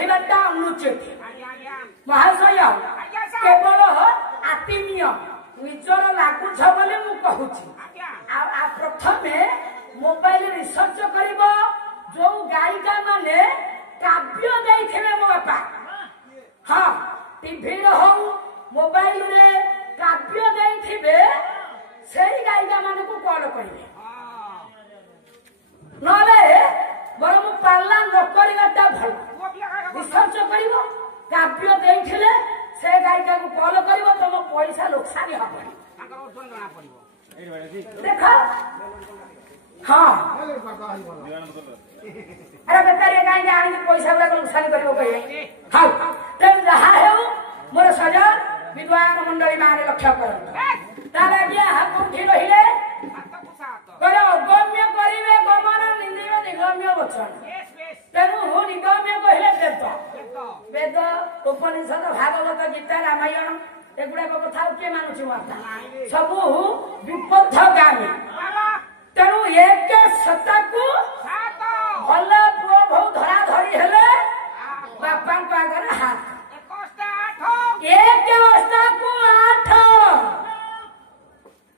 कहवाटा अनुचित महाशय केवल आत्मीय निजर लगुच बोली मु कहूची प्रथमे मोबाइल रिसर्च करिब जो गायिका माने काव्य गाइथिले मो बापा हाँ टीवी हो मोबाइल रे काव्य गाइथिबे सेही गायिका माने को कॉल करिवे नले बरम पाला न करिवाटा भल रिसर्च करिव काव्य गाइथिले से गायिका को कॉल करिव तम पैसा नुकसान हबनी देख हाँ अरे बेकार ये गाय आने पैसा गुड़ा नुकसान करिवो कहिए हां तेन जहा हेउ मोर सजन विद्वान मंडली माने लक्ष्य करत ताले बिया हाथ उठी रहिले करे अगम्य करिवे गमन निंदिवे निगम्य वचन तेनु हो निगम्य कहिले वेद उपनिषद भागवत गीता रामायण एगुड़ा कथा किए मानुची माता सब विपथ गामी तेणु एक सत्ता भल पुओ भौ धरा धरी हेले बापा आगे हाथ एक अवस्था को 8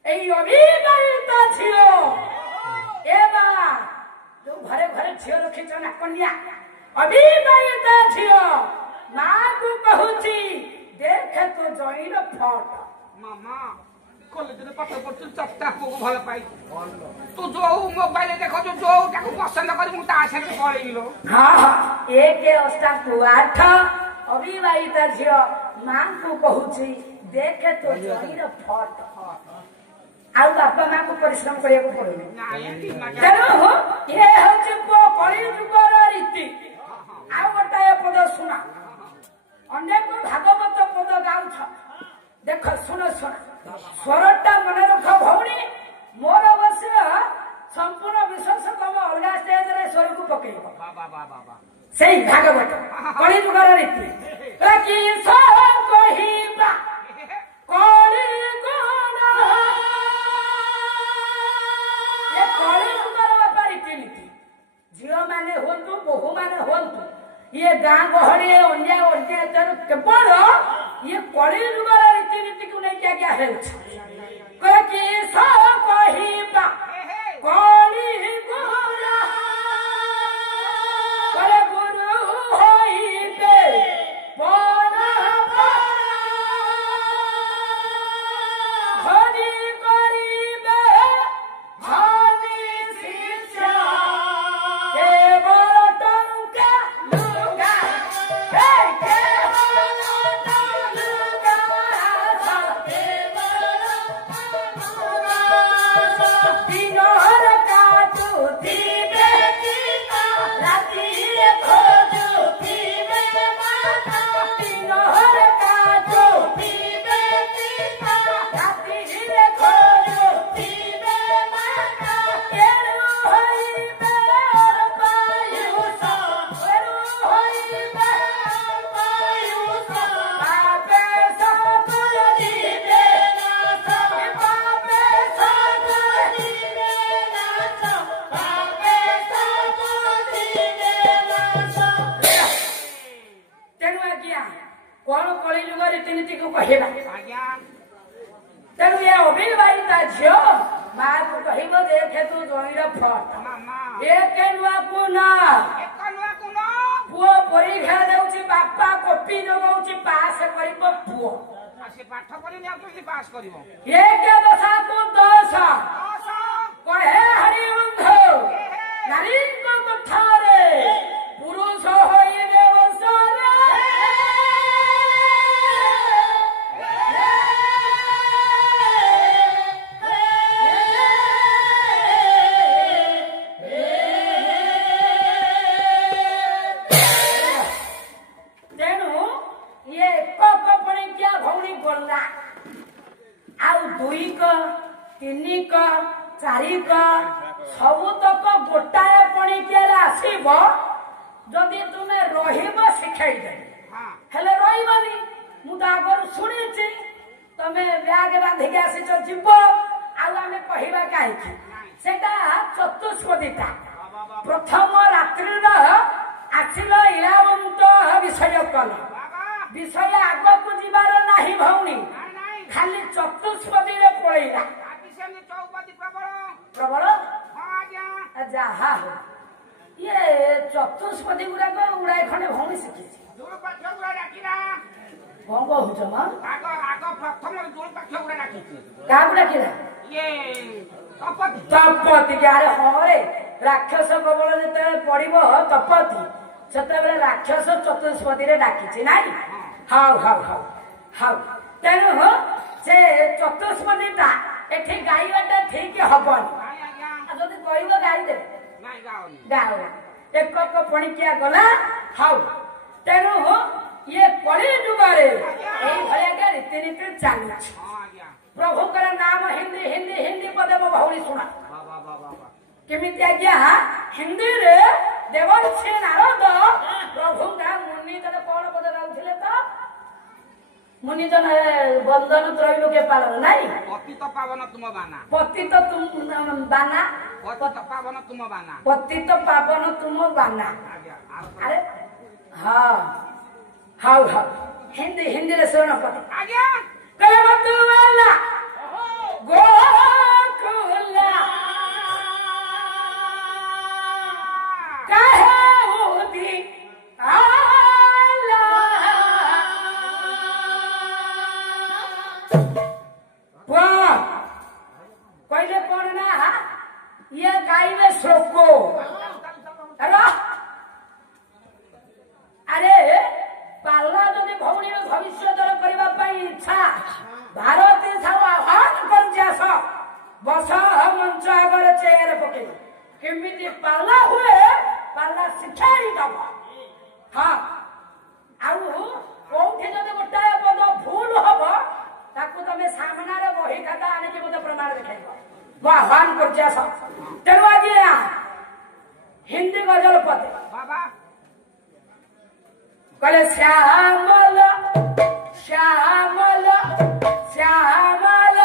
अविवाहित झील एबा जो घरे घरे झील रखी नाकनिया अविवाहित झील माँ को कहूची देखे तो जईर फट मामा कॉलेज रे पाठ पढु चट्टा को भल पाई तू जो मोबाइल देखो जो ताको पसंद करी मु ता संगे पळेइलो हां हां एक अवस्था को 8 अविवाहित झियो मां को कहूची देखे तो जईर फट आउ बापा मां को परिश्रम करिया को पड़े चलो ये होची कली जुगर रीति आउ गोटाए पद सुना अनेक भागवत पद गाउछ देख सुन सुन स्वरटा मन रख भौणी मोर अवश्य संपूर्ण विश्वास कम अलगा स्टेज रे स्वर को पकड़े सही भागवत कली जुगर रीति कि सो कहिबा कली गुण ये कली जुगर बापा रीति नीति झियो माने होंतु बहु माने होंतु ये गाँ गहली अंजा अंजा केवल ये कली जुगर रीतिनीति को नहीं क्या क्या है कि सब कहिबा कली गुण करे गुरु होइबे बड़ हरि करिबे हरि शिष्य केवल टंका लुगा रीतिनीति को कहवा तेणु ये अविवाहिता झील माँ को कह देखे तू जईर फट एक नुआ कुन पुओ परीक्षा देउची बापा कॉपी जगाउची पास करिबो पुओ से पाठ पढि न आउतली पास करिवो एक दशा को 10 कहे हरि अंध नारी को कथारे पुरुष होइबे वसरे सबुतक गोटाए पणिकिया आसब जदि तुम रही शिखाई दे हेले रही मुझे आगर शुणी तमें ब्याग बांधिक आसीच जीव आम कहवा कहीं से चतुष्पदीता प्रथम रात्रि आसिल इलावंत विषय आगक जीवार नाही भौणी ନାଇଁ ନାଇଁ खाली चतुष्पदी रे पळैला ଆଜି ସେମିତି ଚୌପଦୀ ପ୍ରବଳ प्रबल ହଁ ଆଜ୍ଞା ଯାହା ହଉ ଇଏ ଚତୁଷ୍ପଦି ଗୁଡାକ ଉଡାଏ ଖଣ୍ଡେ ଭଉଣୀ ଶିଖିଛି ଜୁଳୁ ପାଖ ଗୁଡ଼ା ଡାକିଲା କଣ କହୁଛ ମ ଆଗ ଆଗ ପ୍ରଥମରେ ଜୁଳୁ ପାଖ ଗୁଡ଼ା ଡାକିଛି କାହାକୁ ଡାକିଲା ଇଏ ତପତି ତପତି ଆରେ ହଁ ରେ ରାକ୍ଷସ ପ୍ରବଳ ଯେତେବେଳେ ପଡିବ ତପତି ସେତେବେଳେ ରାକ୍ଷସ ଚତୁଷ୍ପଦୀରେ ଡାକିଛି ନାଇଁ ହଉ ହଉ ହଉ ହଉ ତେଣୁ ସେ ଚତୁଷ୍ପଦୀ ଟା ଏଠି ଗାଇବାଟା ଠିକ ହବନି ନାଇଁ ଆଜ୍ଞା ଆଉ ଯଦି କହିବ ଗାଇଦେବେ ନାଇଁ ଯାଉନି ଗାଓ ଏକକ ପଣିକିଆ ଗଲା ହଉ ତେଣୁ ଇଏ କଳି ଯୁଗରେ ଏଇଭଳିଆ ରୀତିନୀତି ଚାଲୁଛି ହଁ ଆଜ୍ଞା ପ୍ରଭୁଙ୍କର ନାମ ହିନ୍ଦୀ ହିନ୍ଦୀ ହିନ୍ଦୀ ପଦେ ମୋ ଭଉଣୀ ଶୁଣା ବାବା ବାବା ବାବା କେମିତି ଆଜ୍ଞା ହିନ୍ଦୀରେ ଦେବର୍ଷି ନାରଦ ପ୍ରଭୁଙ୍କ ମୁନି ଜଣେ କଣ ପଦ ଗାଉଥିଲେ ତ ମୁନି ଜଣେ ବନ୍ଦନ ତ୍ରୈଲୋକ୍ୟ ପାଳନ ନାଇଁ ପତିତ ପାବନ ତୁମ ବାନା ପତିତ ବାନା ପତିତ ପାବନ ତୁମ ବାନା ପତିତ ପାବନ ତୁମ ବାନା ଆଜ୍ଞା ଆରେ ହଁ ହଉ ହଉ ହିନ୍ଦୀ ହିନ୍ଦୀରେ ଶୁଣ ପଦ ଆଜ୍ଞା କହିଲେ ମଧୁବାଲା ଗୋକୁଲା କାହେ ଉଦି ଆଲା କହିଲେ କଣ ନା ଇଏ ଗାଇବେ ଶ୍ଲୋକ ଆରେ ପାଲା ଯଦି ଭଉଣୀର ଭବିଷ୍ୟତର କରିବା ପାଇଁ ଇଚ୍ଛା ଭାରତୀ ସାହୁ ଆହ୍ୱାନ କରୁଛି ଆସ ବସ ମଞ୍ଚ ଆଗରେ ଚେୟାର ପକେଇ କେମିତି ପାଲା ହୁଏ ପାଲା ଶିଖାଇ ଦବ ହଁ ଆଉ କୋଉଠି ଯଦି ଗୋଟାଏ ପଦ ଭୁଲ ହବ ତାକୁ ତମେ ସାମ୍ନାରେ ବହି ଖାତା ଆଣିକି ମତେ ପ୍ରମାଣ ଦେଖାଇବ ମୁଁ ଆହ୍ୱାନ କରୁଛି ଆସ ତେଣୁ ଆଜି ହିନ୍ଦୀ ଗଜଲ ପଦେ ବାବା କହିଲେ ଶ୍ୟାମଲ ଶ୍ୟାମଲ ଶ୍ୟାମଲ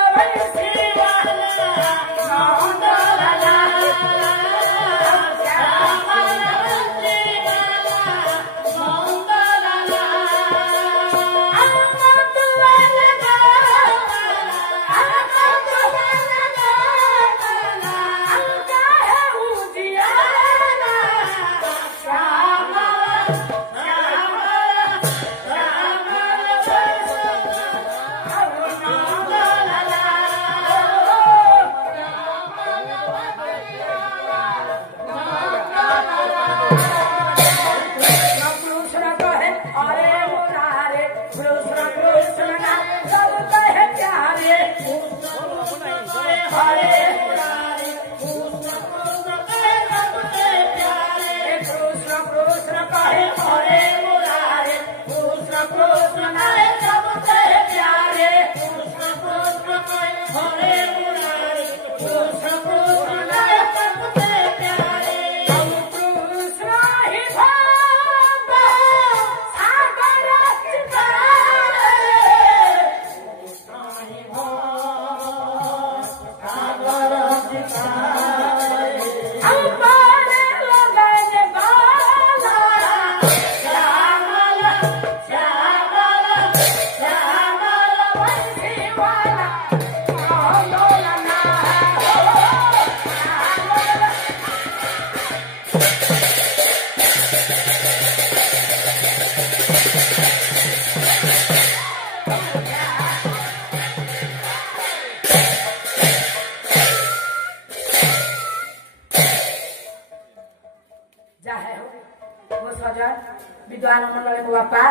विद्वान मंडल मो बापा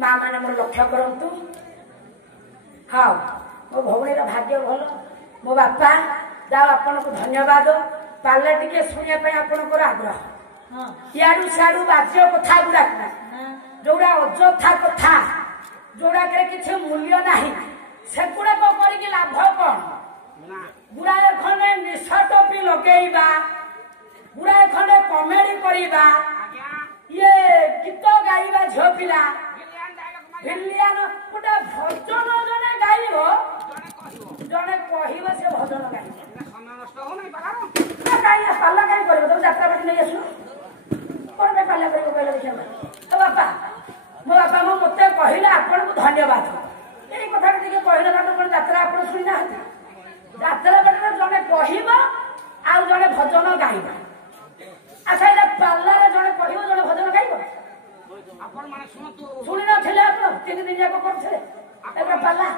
माँ मैंने मोर लक्ष्य करतु हाँ मो भौणी भाग्य भल मो बापा जाओ आपन को धन्यवाद पाले टिके शुणा आपंकर आग्रह इाड़ू सियाड़ू बाज्य कथा गुड़ाक जोड़ा अଯଥା कथा जोड़ा किसी मूल्य नहीं से गुड़ाक कर लाभ कौन गुड़ाए खंडे निशटपी लगेगा गुड़ाए खंडे कमेडी करवा ये गीत गाइबा झियो पिला भिलियान गोटे भजन जने गाइब जने कहब से भजन गाइब पाला कहीं कर जात्रा पार्टी नहीं आसु कौन पाला कर बापा मो बापा मो शुणी ना जात्रा बेटा जड़े कह आउ जड़े भजन गाइब अच्छा ये पार्लार जड़े कह जड़े भजन गाइब आपण माने सुनतु शुणी नथिले आपण 3 दिन जाक करछे एबे पाला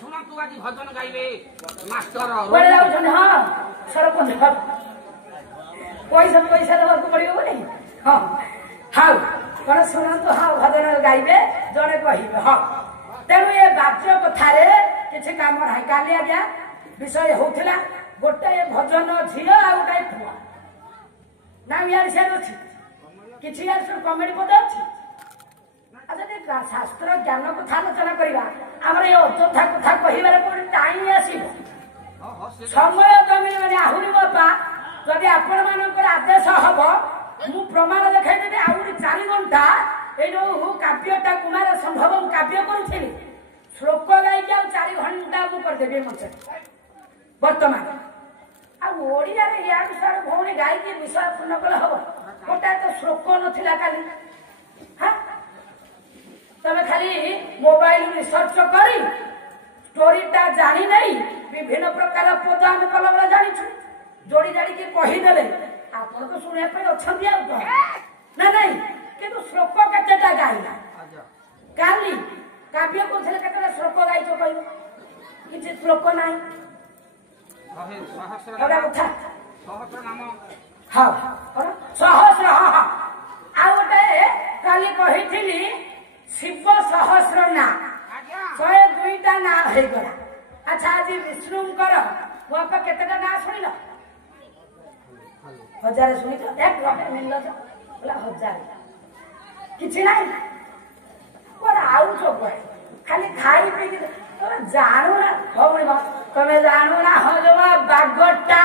सुनतु आज भजन गाइबे मास्टर बड़े जाउछन हां सरपंच पैसा देवा पड़ो बोले हाँ हाँ कौन शुणु हाँ भजन गाइबे जड़े कहे हाँ तेणु ये बाज्य कथार किसी काम ना काली आज्ञा विषय होता गोटे भजन झील आ गोटे पुआ ना यार सियार अच्छी किसी कमेडी पद अच्छी अच्छा शास्त्र ज्ञान कथा आलोचना करवा आम ये अଯଥା कथा कह टाइम आसो समय कमी मैंने आहरी बापा जदि आपण मानकर आदेश हम मु प्रमाण देखाईदेवी आहरी 4 घंटा ये काव्यटा कुमार संभव काव्य करुली श्लोक गायी 4 घंटा मुझे करदेवी मंच बर्तमान आड़िया यार भौणी गायी विषय पूर्ण कले हम गोटा तो श्लोक नाला काली हाँ तमें खाली मोबाइल रिसर्च कर स्टोरीटा जानी नहीं विभिन्न प्रकार पद आम कल बेला जानी जोड़ी जाड़ी के कहीदेले आपण तो शुणापी अच्छा ना नहीं कि श्लोक केतेटा गाइला काली काव्य कर श्लोक गाइच कह कि श्लोक ना कथा हाँ सहस्र हाँ आ गोटे काली कही शिव सहस्र ना 102टा ना हो गला अच्छा आज विष्णुकर बापा केतेटा ना शुणिल 1000 शुणिच 1 घंटे मिल बोला 1000 किसी ना आउ खाली खाई पी जानू ना भौणी तमें जानू ना हो जो बागटा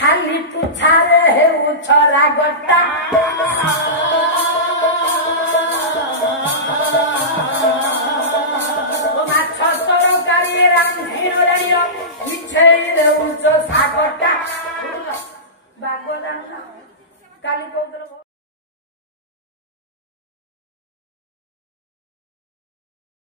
खाली तुछारे हे छरा गटा बाग जानू ना काली कौन